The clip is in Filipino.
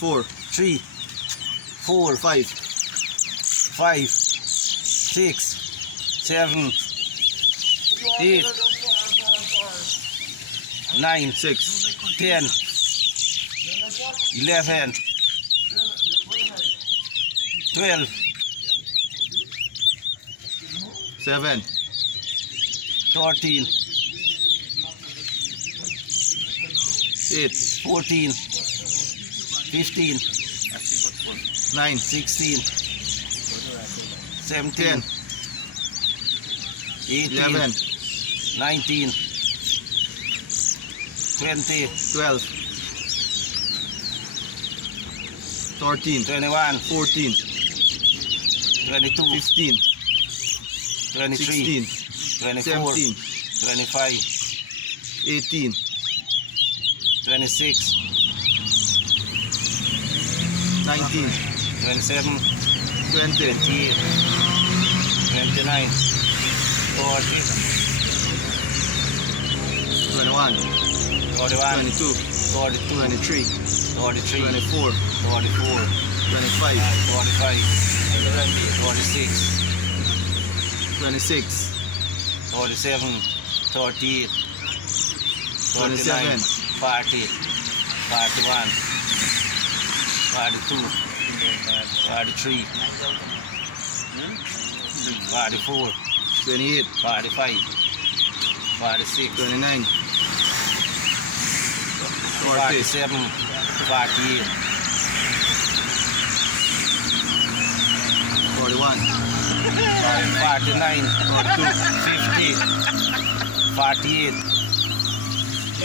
4, 3, 4, 5, 5, 6, 7, 8, 9, 6, 10, 11, 12, 7, 13, 8, 14, 15, 9, 16, 17, 10, 18, 11, 19, 20, 12, 13, 21, 14, 22, 15, 23, 16, 24, 17, 25, 18, 26, 19, 27, 20, 28, 29, 40, 21, 41, 22, 42, 23, 43, 24, 44, 25, 45, 46, 26, 47, 38, 39, 27, 40, 41, 42, 43, 44, 28, 45, 46, 29, 40, 47, 48, 41, 49, 42, 50, 48,